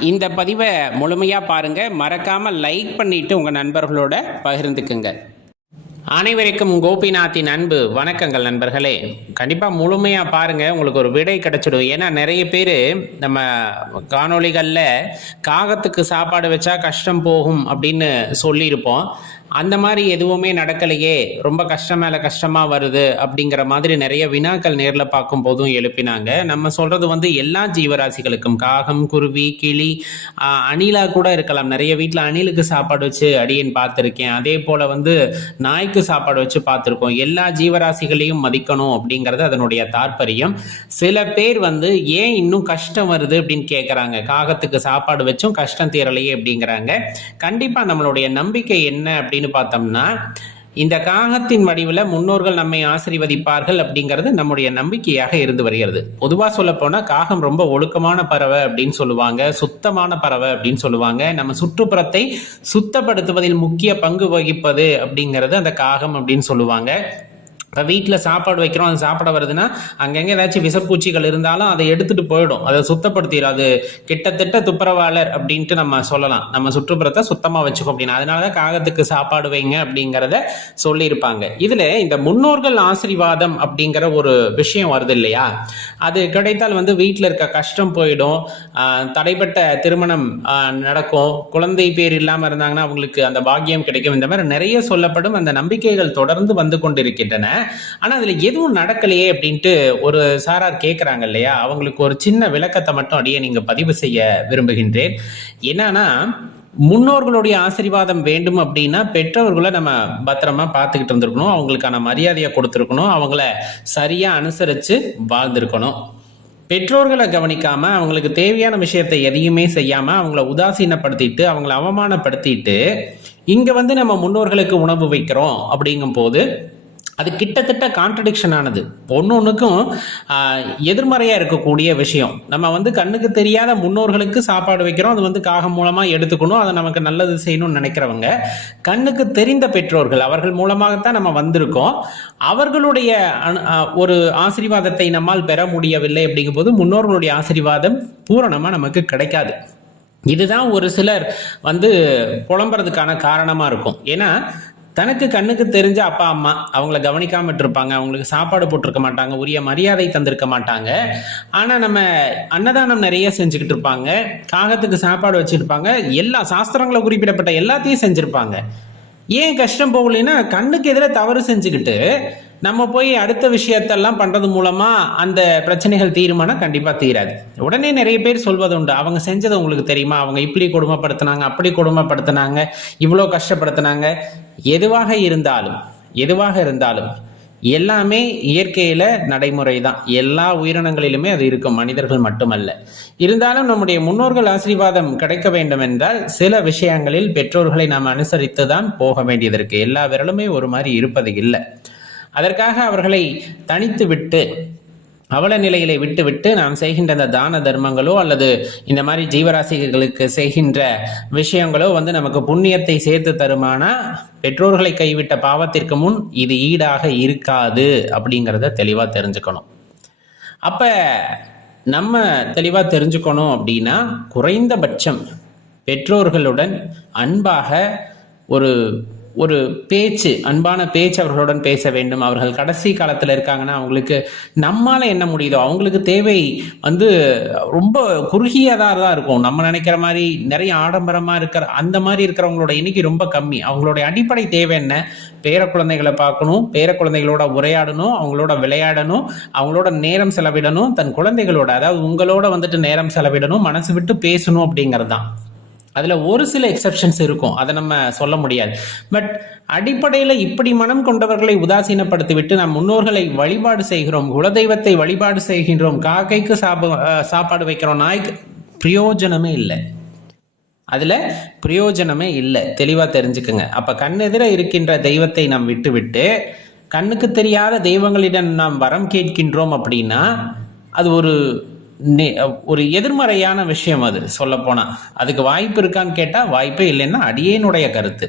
இந்த பதிவை முழுமையாக பாருங்கள் மறக்காமல் லைக் பண்ணிவிட்டு உங்கள் நண்பர்களோட பகிர்ந்துக்குங்க. அனைவருக்கும் கோபிநாத்தின் அன்பு. வணக்கங்கள் நண்பர்களே. கண்டிப்பாக முழுமையாக பாருங்கள் உங்களுக்கு ஒரு விடை கிடச்சிடும். ஏன்னா நிறைய பேர் நம்ம காணொளிகளில் காகத்துக்கு சாப்பாடு வச்சா கஷ்டம் போகும் அப்படின்னு சொல்லியிருப்போம். அந்த மாதிரி எதுவுமே நடக்கலையே ரொம்ப கஷ்டம் மேலே கஷ்டமாக வருது அப்படிங்கிற மாதிரி நிறைய வினாக்கள் நேரில் பார்க்கும் போதும் எழுப்பினாங்க. நம்ம சொல்கிறது வந்து எல்லா ஜீவராசிகளுக்கும் காகம் குருவி கிளி அணிலா கூட இருக்கலாம். நிறைய வீட்டில் அணிலுக்கு சாப்பாடு வச்சு அடியேன் பார்த்துருக்கேன். அதே போல் வந்து நாய்க்கு சாப்பாடு வச்சு பார்த்துருக்கோம். எல்லா ஜீவராசிகளையும் மதிக்கணும் அப்படிங்கிறது அதனுடைய தாற்பயம். சில பேர் வந்து ஏன் இன்னும் கஷ்டம் வருது அப்படின்னு கேட்குறாங்க காகத்துக்கு சாப்பாடு வச்சும் கஷ்டம் தீரலையே அப்படிங்கிறாங்க. கண்டிப்பாக நம்மளுடைய நம்பிக்கை என்ன அப்படின்னு பார்த்தோம்னா இந்த காகத்தின் வடிவில் முன்னோர்கள் நம்மை ஆசீர்வதிப்பார்கள் அப்படிங்கிறது நம்முடைய நம்பிக்கையாக இருந்து வருகிறது. பொதுவாக சொல்ல போனால் காகம் ரொம்ப ஒழுக்கமான பறவை அப்படின்னு சொல்லுவாங்க சுத்தமான பறவை அப்படின்னு சொல்லுவாங்க. நம்ம சுற்றுப்புறத்தை சுத்தப்படுத்துவதில் முக்கிய பங்கு வகிப்பது அப்படிங்கிறது அந்த காகம் அப்படின்னு சொல்லுவாங்க. இப்போ வீட்டில் சாப்பாடு வைக்கிறோம் அது சாப்பிட வருதுன்னா அங்கங்கே ஏதாச்சும் விஷப்பூச்சிகள் இருந்தாலும் அதை எடுத்துகிட்டு போயிடும். அதை சுத்தப்படுத்திடும் அது கிட்டத்தட்ட துப்புரவாளர் அப்படின்ட்டு நம்ம சொல்லலாம். நம்ம சுற்றுப்புறத்தை சுத்தமாக வச்சுக்கோ அப்படின்னு. அதனால தான் காகத்துக்கு சாப்பாடு வைங்க அப்படிங்கிறத சொல்லியிருப்பாங்க. இதில் இந்த முன்னோர்கள் ஆசீர்வாதம் அப்படிங்கிற ஒரு விஷயம் வருது இல்லையா? அது கிடைத்தால் வந்து வீட்டில் இருக்க கஷ்டம் போயிடும். தடைப்பட்ட திருமணம் நடக்கும். குழந்தை பேர் இல்லாமல் இருந்தாங்கன்னா அவங்களுக்கு அந்த பாக்கியம் கிடைக்கும். இந்த மாதிரி நிறைய சொல்லப்படும். அந்த நம்பிக்கைகள் தொடர்ந்து வந்து கொண்டிருக்கின்றன. ஆனால் அதில் எதுவும் நடக்கலையே அப்படின்ட்டு ஒரு சாரார் கேட்குறாங்க இல்லையா? அவங்களுக்கு ஒரு சின்ன விளக்கத்தை மட்டும் அப்படியே நீங்கள் பதிவு செய்ய விரும்புகின்றேன். என்னன்னா முன்னோர்களுடைய ஆசீர்வாதம் வேண்டும் அப்படின்னா பெற்றோர்களை நம்ம பத்திரமா பார்த்துக்கிட்டு இருந்திருக்கணும். அவங்களுக்கான மரியாதையை கொடுத்துருக்கணும். அவங்கள சரியாக அனுசரித்து வாழ்ந்திருக்கணும். பெற்றோர்களை கவனிக்காம அவங்களுக்கு தேவையான விஷயத்தை எதையுமே செய்யாம அவங்கள உதாசீனப்படுத்திட்டு அவங்கள அவமானப்படுத்திட்டு இங்க வந்து நம்ம முன்னோர்களுக்கு உணவு வைக்கிறோம் அப்படிங்கும்போது அது கிட்டத்தட்ட கான்ட்ரடிக்ஷன் ஆனது. ஒன்று ஒன்றுக்கும் எதிர்மறையாக இருக்கக்கூடிய விஷயம். நம்ம வந்து கண்ணுக்கு தெரியாத முன்னோர்களுக்கு சாப்பாடு வைக்கிறோம். அது வந்து காகம் மூலமாக எடுத்துக்கணும். அதை நமக்கு நல்லது செய்யணும்னு நினைக்கிறவங்க கண்ணுக்கு தெரிந்த பெற்றோர்கள் அவர்கள் மூலமாகத்தான் நம்ம வந்திருக்கோம். அவர்களுடைய ஒரு ஆசீர்வாதத்தை நம்மால் பெற முடியவில்லை அப்படிங்கும்போது முன்னோர்களுடைய ஆசீர்வாதம் பூரணமாக நமக்கு கிடைக்காது. இதுதான் ஒரு சிலர் வந்து புலம்புறதுக்கான காரணமாக இருக்கும். ஏன்னா தனக்கு கண்ணுக்கு தெரிஞ்ச அப்பா அம்மா அவங்கள கவனிக்காம இருப்பாங்க அவங்களுக்கு சாப்பாடு போட்டிருக்க மாட்டாங்க. உரிய மரியாதை தந்திருக்க மாட்டாங்க. ஆனால் நம்ம அன்னதானம் நிறைய செஞ்சுக்கிட்டு இருப்பாங்க காகத்துக்கு சாப்பாடு வச்சிருப்பாங்க. எல்லா சாஸ்திரங்களை குறிப்பிடப்பட்ட எல்லாத்தையும் செஞ்சுருப்பாங்க. ஏன் கஷ்டம் போகலைன்னா கண்ணுக்கு எதிராக தவறு செஞ்சுக்கிட்டு நம்ம போய் அடுத்த விஷயத்தெல்லாம் பண்ணுறது மூலமாக அந்த பிரச்சனைகள் தீருமானா கண்டிப்பாக தீராது. உடனே நிறைய பேர் சொல்வது உண்டு. அவங்க செஞ்சது உங்களுக்கு தெரியுமா? அவங்க இப்படி கொடுமைப்படுத்தினாங்க அப்படி கொடுமைப்படுத்தினாங்க இவ்வளோ கஷ்டப்படுத்தினாங்க. எதுவாக இருந்தாலும் எதுவாக இருந்தாலும் எல்லாமே இயற்கையில் நடைமுறை தான் எல்லா உயிரினங்களிலுமே அது இருக்கும். மனிதர்கள் மட்டுமல்ல. இருந்தாலும் நம்முடைய முன்னோர்கள் ஆசீர்வாதம் கிடைக்க வேண்டும் என்றால் சில விஷயங்களில் பெற்றோர்களை நாம் அனுசரித்து தான் போக வேண்டியது இருக்கு. எல்லா விரலுமே ஒரு மாதிரி இருப்பது இல்லை. அதற்காக அவர்களை தனித்து விட்டு அவல நிலையிலே விட்டுவிட்டு நாம் செய்கின்ற அந்த தான தர்மங்களோ அல்லது இந்த மாதிரி ஜீவராசிகளுக்கு செய்கின்ற விஷயங்களோ வந்து நமக்கு புண்ணியத்தை சேர்த்து தருமானா பெற்றோர்களை கைவிட்ட பாவத்திற்கு முன் இது ஈடாக இருக்காது அப்படிங்கிறத தெளிவாக தெரிஞ்சுக்கணும். அப்போ நம்ம தெளிவாக தெரிஞ்சுக்கணும் அப்படின்னா குறைந்தபட்சம் பெற்றோர்களுடன் அன்பாக ஒரு ஒரு பேச்சு அன்பான பேச்சு அவர்களுடன் பேச வேண்டும். அவர்கள் கடைசி காலத்தில் இருக்காங்கன்னா அவங்களுக்கு நம்மால் என்ன முடியுதோ அவங்களுக்கு தேவை வந்து ரொம்ப குறுகியதாக தான் இருக்கும். நம்ம நினைக்கிற மாதிரி நிறைய ஆடம்பரமாக இருக்கிற அந்த மாதிரி இருக்கிறவங்களோட எண்ணிக்கை ரொம்ப கம்மி. அவங்களுடைய அடிப்படை தேவை என்ன? பேர குழந்தைகளை பார்க்கணும் பேர குழந்தைகளோட உரையாடணும் அவங்களோட விளையாடணும் அவங்களோட நேரம் செலவிடணும் தன் குழந்தைகளோட அதாவது உங்களோட வந்துட்டு நேரம் செலவிடணும் மனசு விட்டு பேசணும் அப்படிங்கிறது தான் அதில் ஒரு சில எக்ஸப்ஷன்ஸ் இருக்கும். அதை நம்ம சொல்ல முடியாது. பட் அடிப்படையில் இப்படி மனம் கொண்டவர்களை உதாசீனப்படுத்திவிட்டு நம் முன்னோர்களை வழிபாடு செய்கிறோம் குலதெய்வத்தை வழிபாடு செய்கின்றோம் காக்கைக்கு சாப்ப சாப்பாடு வைக்கிறோம். நாய்க்கு பிரயோஜனமே இல்லை. அதில் பிரயோஜனமே இல்லை. தெளிவாக தெரிஞ்சுக்கோங்க. அப்போ கண்ணெதிர இருக்கின்ற தெய்வத்தை நாம் விட்டுவிட்டு கண்ணுக்கு தெரியாத தெய்வங்களிடம் நாம் வரம் கேட்கின்றோம் அப்படின்னா அது ஒரு ஒரு எதிர்மறையான விஷயம் அது சொல்லப்போனால் அதுக்கு வாய்ப்பு இருக்கான்னு கேட்டால் வாய்ப்பே இல்லைன்னா அடியேனுடைய கருத்து.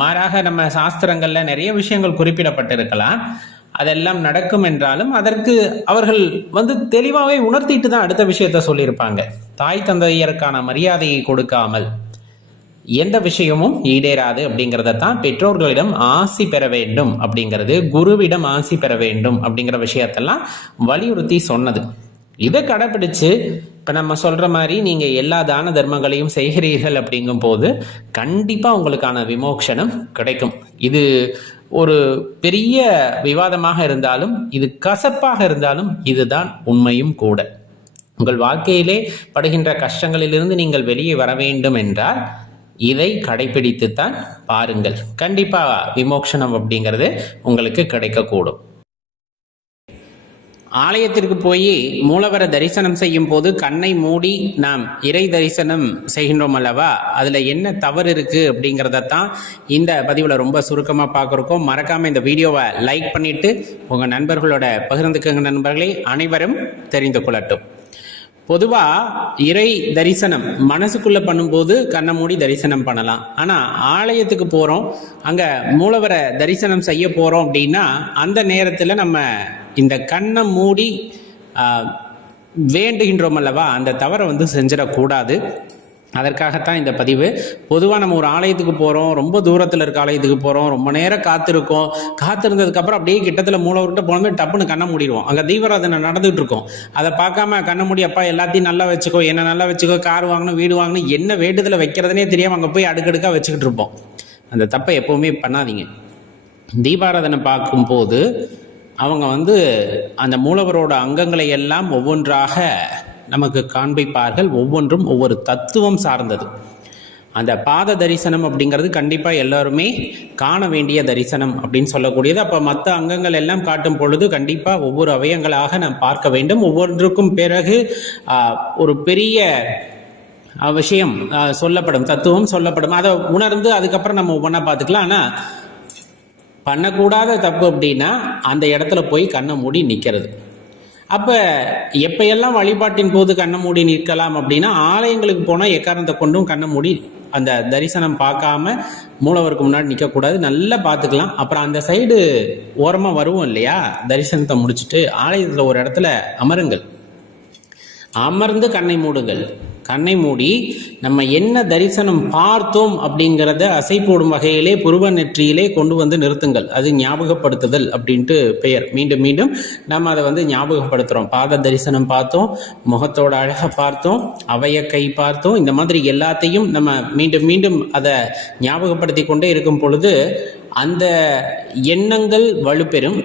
மாறாக நம்ம சாஸ்திரங்களில் நிறைய விஷயங்கள் குறிப்பிடப்பட்டிருக்கலாம். அதெல்லாம் நடக்கும் என்றாலும் அதற்கு அவர்கள் வந்து தெளிவாகவே உணர்த்திட்டு தான் அடுத்த விஷயத்த சொல்லியிருப்பாங்க. தாய் தந்தையருக்கான மரியாதையை கொடுக்காமல் எந்த விஷயமும் ஈடேறாது அப்படிங்கிறத தான் பெற்றோர்களிடம் ஆசி பெற வேண்டும் அப்படிங்கிறது குருவிடம் ஆசி பெற வேண்டும் அப்படிங்கிற விஷயத்தெல்லாம் வலியுறுத்தி சொன்னது. இதை கடைப்பிடிச்சு இப்போ நம்ம சொல்கிற மாதிரி நீங்கள் எல்லா தான தர்மங்களையும் செய்கிறீர்கள் அப்படிங்கும் போது கண்டிப்பாக உங்களுக்கான விமோக்ஷனம் கிடைக்கும். இது ஒரு பெரிய விவாதமாக இருந்தாலும் இது கசப்பாக இருந்தாலும் இதுதான் உண்மையும் கூட. உங்கள் வாழ்க்கையிலே படுகின்ற கஷ்டங்களிலிருந்து நீங்கள் வெளியே வர வேண்டும் என்றால் இதை கடைபிடித்துத்தான் பாருங்கள். கண்டிப்பாக விமோக்ஷனம் அப்படிங்கிறது உங்களுக்கு கிடைக்கக்கூடும். ஆலயத்திற்கு போய் மூலவர தரிசனம் செய்யும் போது கண்ணை மூடி நாம் இறை தரிசனம் செய்கின்றோம் அல்லவா? அதில் என்ன தவறு இருக்குது அப்படிங்கிறத தான் இந்த பதிவில் ரொம்ப சுருக்கமாக பார்க்குறோம். மறக்காமல் இந்த வீடியோவை லைக் பண்ணிவிட்டு உங்கள் நண்பர்களோட பகிர்ந்துக்கங்க நண்பர்களே. அனைவரும் தெரிந்து கொள்ளட்டும். பொதுவாக இறை தரிசனம் மனசுக்குள்ளே பண்ணும்போது கண்ணை மூடி தரிசனம் பண்ணலாம். ஆனால் ஆலயத்துக்கு போகிறோம் அங்கே மூலவரை தரிசனம் செய்ய போகிறோம் அப்படின்னா அந்த நேரத்தில் நம்ம இந்த கண்ணை மூடி வேண்டுகின்றோம் அல்லவா அந்த தவறை வந்து செஞ்சிடக்கூடாது. அதற்காகத்தான் இந்த பதிவு. பொதுவாக நம்ம ஒரு ஆலயத்துக்கு போகிறோம் ரொம்ப தூரத்தில் இருக்க ஆலயத்துக்கு போகிறோம் ரொம்ப நேரம் காத்திருக்கோம். காத்திருந்ததுக்கப்புறம் அப்படியே கிட்டத்தில் மூலவர்கிட்ட போனோமே டப்புன்னு கண்ணை மூடிடுவோம். அங்கே தீவிரவாதனை நடந்துகிட்டு இருக்கோம் அதை பார்க்காம கண்ணை மூடி அப்பா எல்லாத்தையும் நல்லா வச்சுக்கோ என்ன நல்லா வச்சுக்கோ கார் வாங்கணும் வீடு வாங்கணும் என்ன வேண்டுதலை வைக்கிறதுனே தெரியாமல் அங்கே போய் அடுக்கடுக்காக வச்சுக்கிட்டு இருப்போம். அந்த தப்பை எப்போவுமே பண்ணாதீங்க. தீபாராதனை பார்க்கும்போது அவங்க வந்து அந்த மூலவரோட அங்கங்களை எல்லாம் ஒவ்வொன்றாக நமக்கு காண்பிப்பார்கள். ஒவ்வொன்றும் ஒவ்வொரு தத்துவம் சார்ந்தது. அந்த பாத தரிசனம் அப்படிங்கிறது கண்டிப்பாக எல்லாருமே காண வேண்டிய தரிசனம் அப்படின்னு சொல்லக்கூடியது. அப்போ மற்ற அங்கங்கள் எல்லாம் காட்டும் பொழுது கண்டிப்பாக ஒவ்வொரு அவயங்களாக நாம் பார்க்க வேண்டும். ஒவ்வொன்றுக்கும் பிறகு ஒரு பெரிய விஷயம் சொல்லப்படும் தத்துவம் சொல்லப்படும். அதை உணர்ந்து அதுக்கப்புறம் நம்ம ஒவ்வொன்றா பார்த்துக்கலாம். ஆனால் பண்ணக்கூடாத தப்பு அப்படின்னா அந்த இடத்துல போய் கண்ணை மூடி நிற்கிறது அப்போ எப்பையெல்லாம் வழிபாட்டின் போது கண்ணை மூடி நிற்கலாம் அப்படின்னா ஆலயங்களுக்கு போனால் எக்காரணத்தை கொண்டும் கண்ணை மூடி அந்த தரிசனம் பார்க்காம மூலவருக்கு முன்னாடி நிற்கக்கூடாது. நல்லா பார்த்துக்கலாம். அப்புறம் அந்த சைடு ஓரமாக வருவோம் இல்லையா? தரிசனத்தை முடிச்சுட்டு ஆலயத்தில் ஒரு இடத்துல அமருங்கள். அமர்ந்து கண்ணை மூடுங்கள். கண்ணை மூடி நம்ம என்ன தரிசனம் பார்த்தோம் அப்படிங்கிறத அசை போடும் வகையிலே புருவ நெற்றியிலே கொண்டு வந்து நிறுத்துங்கள். அது ஞாபகப்படுத்துதல் அப்படின்ட்டு பெயர். மீண்டும் மீண்டும் நம்ம அதை வந்து ஞாபகப்படுத்துகிறோம் பாத தரிசனம் பார்த்தோம் முகத்தோட அழகை பார்த்தோம் அவைய கை பார்த்தோம். இந்த மாதிரி எல்லாத்தையும் நம்ம மீண்டும் மீண்டும் அதை ஞாபகப்படுத்தி கொண்டே இருக்கும் பொழுது அந்த எண்ணங்கள் வலுப்பெறும்.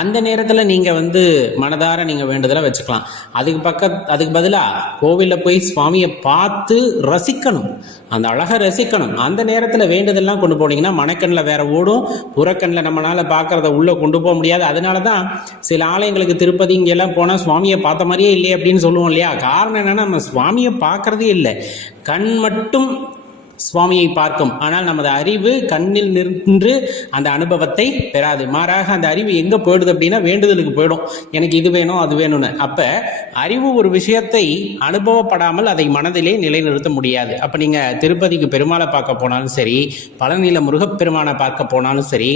அந்த நேரத்தில் நீங்கள் வந்து மனதார நீங்கள் வேண்டுதலை வச்சுக்கலாம். அதுக்கு பக்க அதுக்கு பதிலாக கோவிலில் போய் சுவாமியை பார்த்து ரசிக்கணும். அந்த அழகை ரசிக்கணும். அந்த நேரத்தில் வேண்டுதல்லாம் கொண்டு போனீங்கன்னா மனக்கண்ணில் வேற ஓடும். புறக்கண்ணில் நம்மளால் பார்க்குறத உள்ளே கொண்டு போக முடியாது. அதனால தான் சில ஆலயங்களுக்கு திருப்பதி இங்கெல்லாம் போனால் சுவாமியை பார்த்த மாதிரியே இல்லையே அப்படின்னு சொல்லுவோம் இல்லையா? காரணம் என்னென்னா நம்ம சுவாமியை பார்க்கறதே இல்லை. கண் மட்டும் சுவாமியை பார்க்கும். ஆனால் நமது அறிவு கண்ணில் நின்று அந்த அனுபவத்தை பெறாது. மாறாக அந்த அறிவு எங்க போயிடுது அப்படின்னா வேண்டுதலுக்கு போயிடும். எனக்கு இது வேணும் அது வேணும்னு. அப்ப அறிவு ஒரு விஷயத்தை அனுபவப்படாமல் அதை மனதிலே நிலைநிறுத்த முடியாது. அப்ப நீங்க திருப்பதிக்கு பெருமாளை பார்க்க போனாலும் சரி பழனியில முருகப்பெருமானை பார்க்க போனாலும் சரி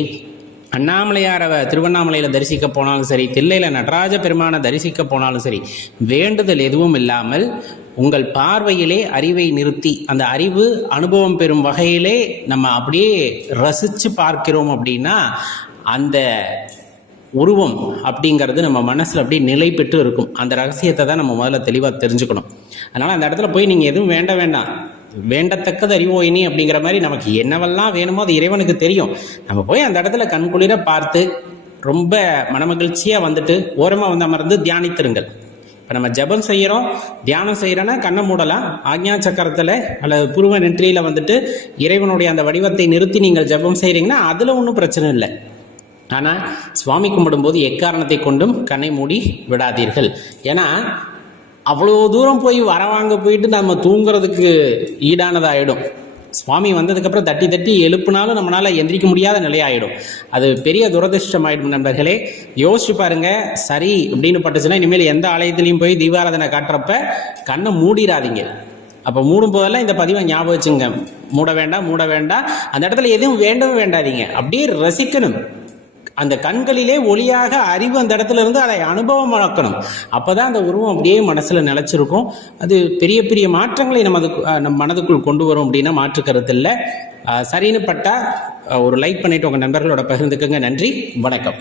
அண்ணாமலையாரை திருவண்ணாமலையில் தரிசிக்க போனாலும் சரி தில்லையில் நடராஜ பெருமானை தரிசிக்க போனாலும் சரி வேண்டுதல் எதுவும் இல்லாமல் உங்கள் பார்வையிலே அறிவை நிறுத்தி அந்த அறிவு அனுபவம் பெறும் வகையிலே நம்ம அப்படியே ரசித்து பார்க்கிறோம் அப்படின்னா அந்த உருவம் அப்படிங்கிறது நம்ம மனசில் அப்படியே நிலை பெற்று இருக்கும். அந்த ரகசியத்தை தான் நம்ம முதல்ல தெளிவாக தெரிஞ்சுக்கணும். அதனால் அந்த இடத்துல போய் நீங்கள் எதுவும் வேண்ட வேண்டாம். வேண்டத்தக்கது அறிவோயினி அப்படிங்கிற மாதிரி நமக்கு என்னவெல்லாம் வேணுமோ அது இறைவனுக்கு தெரியும். நம்ம போய் அந்த இடத்துல கண்குளிர பார்த்து ரொம்ப மனமகிழ்ச்சியாக வந்துட்டு ஓரமாக வந்து அமர்ந்து தியானித்திருங்கள். இப்போ நம்ம ஜெபம் செய்கிறோம் தியானம் செய்கிறோன்னா கண்ணை மூடலாம். ஆக்ஞா சக்கரத்தில் அல்லது புருவ நெற்றியில் வந்துட்டு இறைவனுடைய அந்த வடிவத்தை நிறுத்தி நீங்கள் ஜெபம் செய்கிறீங்கன்னா அதில் ஒன்றும் பிரச்சனை இல்லை. ஆனால் சுவாமி கும்பிடும்போது எக்காரணத்தை கொண்டும் கண்ணை மூடி விடாதீர்கள். ஏன்னா அவ்வளோ தூரம் போய் வரவாங்க போயிட்டு நம்ம தூங்குறதுக்கு ஈடானதாகிடும் சுவாமி வந்ததுக்கப்புறம் தட்டி தட்டி எழுப்புனாலும் நம்மளால் எந்திரிக்க முடியாத நிலையாயிடும். அது பெரிய துரதிர்ஷ்டம் ஆயிடும் நண்பர்களே. யோசிச்சு பாருங்க சரி அப்படின்னு பட்டுச்சுன்னா இனிமேல் எந்த ஆலயத்துலையும் போய் தீபாராதனை காட்டுறப்ப கண்ணை மூடிடாதீங்க. அப்போ மூடும் போதெல்லாம் இந்த பதிவை ஞாபகம் வச்சுங்க. மூட வேண்டாம் மூட வேண்டாம். அந்த இடத்துல எதுவும் வேண்டவும் வேண்டாதீங்க. அப்படியே ரசிக்கணும். அந்த கண்களிலே ஒளியாக அறிவு அந்த இடத்துல இருந்து அதை அனுபவம் வளர்க்கணும். அப்போ அப்பதான் அந்த உருவம் அப்படியே மனசுல நிலைச்சிருக்கும். அது பெரிய பெரிய மாற்றங்களை நமது நம் மனதுக்குள் கொண்டு வரும் அப்படின்னா மாற்று கருத்து இல்லை. சரின்னு பட்டா ஒரு லைக் பண்ணிட்டு உங்க நண்பர்களோட பகிர்ந்துக்குங்க. நன்றி. வணக்கம்.